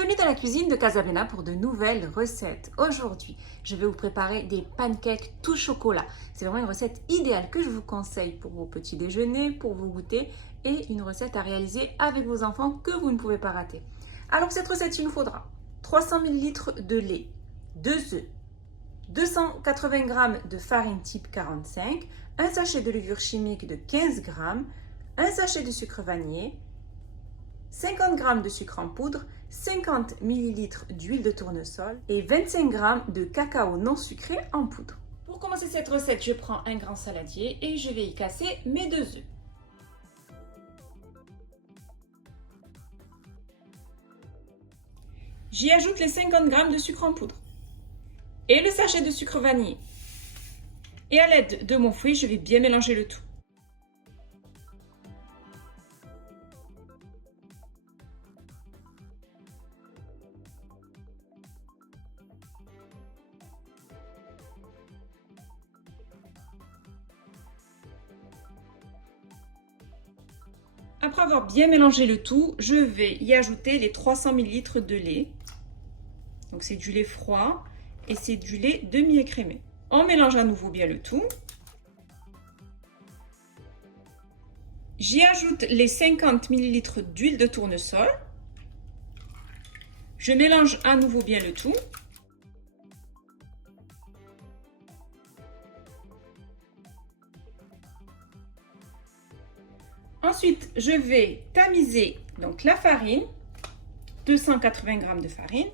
Bienvenue dans la cuisine de Casablanca pour de nouvelles recettes. Aujourd'hui, je vais vous préparer des pancakes tout chocolat. C'est vraiment une recette idéale que je vous conseille pour vos petits déjeuners, pour vos goûters et une recette à réaliser avec vos enfants que vous ne pouvez pas rater. Alors pour cette recette, il nous faudra 300 ml de lait, 2 œufs, 280 g de farine type 45, un sachet de levure chimique de 15 g, un sachet de sucre vanillé, 50 g de sucre en poudre, 50 ml d'huile de tournesol et 25 g de cacao non sucré en poudre. Pour commencer cette recette, je prends un grand saladier et je vais y casser mes 2 œufs. J'y ajoute les 50 g de sucre en poudre et le sachet de sucre vanillé. Et à l'aide de mon fouet, je vais bien mélanger le tout. Après avoir bien mélangé le tout, je vais y ajouter les 300 ml de lait. Donc c'est du lait froid et c'est du lait demi-écrémé. On mélange à nouveau bien le tout. J'y ajoute les 50 ml d'huile de tournesol. Je mélange à nouveau bien le tout. Ensuite, je vais tamiser donc la farine, 280 g de farine.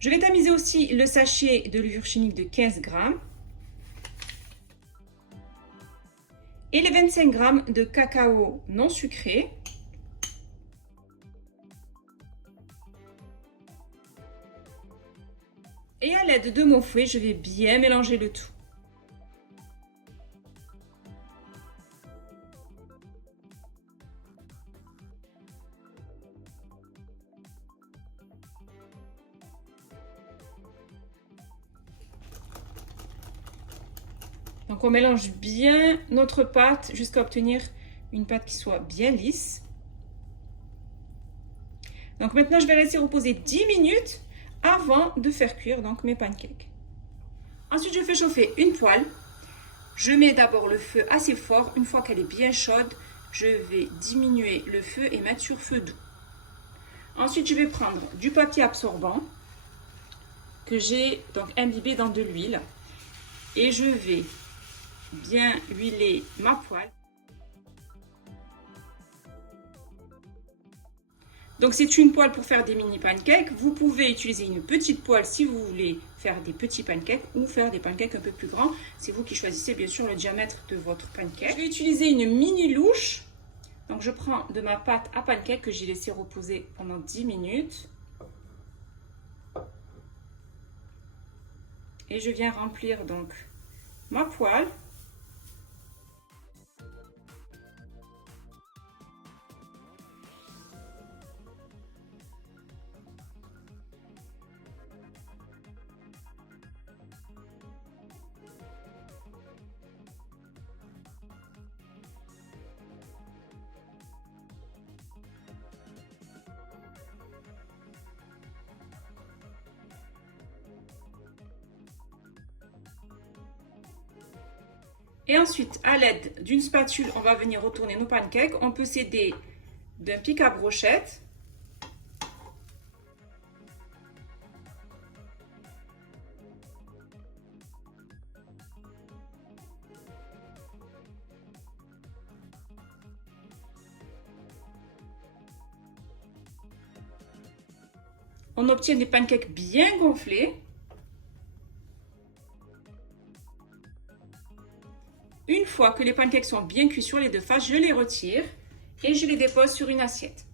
Je vais tamiser aussi le sachet de levure chimique de 15 g et les 25 g de cacao non sucré. Et à l'aide de mon fouet, je vais bien mélanger le tout. Donc on mélange bien notre pâte jusqu'à obtenir une pâte qui soit bien lisse. Donc maintenant, je vais laisser reposer 10 minutes avant de faire cuire donc mes pancakes. Ensuite, je fais chauffer une poêle. Je mets d'abord le feu assez fort. Une fois qu'elle est bien chaude, je vais diminuer le feu et mettre sur feu doux. Ensuite, je vais prendre du papier absorbant que j'ai donc imbibé dans de l'huile et je vais bien huiler ma poêle. Donc c'est une poêle pour faire des mini pancakes. Vous pouvez utiliser une petite poêle si vous voulez faire des petits pancakes ou faire des pancakes un peu plus grands. C'est vous qui choisissez bien sûr le diamètre de votre pancake. Je vais utiliser une mini louche. Donc je prends de ma pâte à pancake que j'ai laissé reposer pendant 10 minutes. Et je viens remplir donc ma poêle. Et ensuite, à l'aide d'une spatule, on va venir retourner nos pancakes. On peut s'aider d'un pic à brochette. On obtient des pancakes bien gonflés. Une fois que les pancakes sont bien cuits sur les deux faces, je les retire et je les dépose sur une assiette.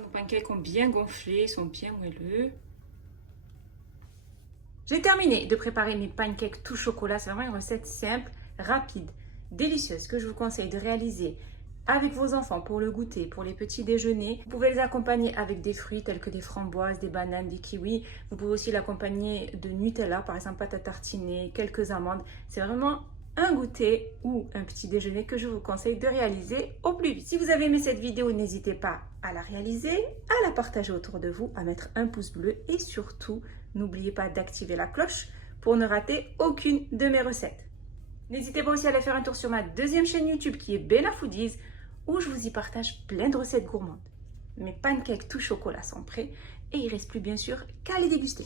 Nos pancakes ont bien gonflé, sont bien moelleux. J'ai terminé de préparer mes pancakes tout chocolat. C'est vraiment une recette simple, rapide, délicieuse que je vous conseille de réaliser avec vos enfants pour le goûter, pour les petits déjeuners. Vous pouvez les accompagner avec des fruits tels que des framboises, des bananes, des kiwis. Vous pouvez aussi l'accompagner de Nutella, par exemple pâte à tartiner, quelques amandes. C'est vraiment un goûter ou un petit déjeuner que je vous conseille de réaliser au plus vite. Si vous avez aimé cette vidéo, n'hésitez pas à la réaliser, à la partager autour de vous, à mettre un pouce bleu et surtout, n'oubliez pas d'activer la cloche pour ne rater aucune de mes recettes. N'hésitez pas aussi à aller faire un tour sur ma deuxième chaîne YouTube qui est Bella Foodies où je vous y partage plein de recettes gourmandes. Mes pancakes tout chocolat sont prêts et il ne reste plus bien sûr qu'à les déguster.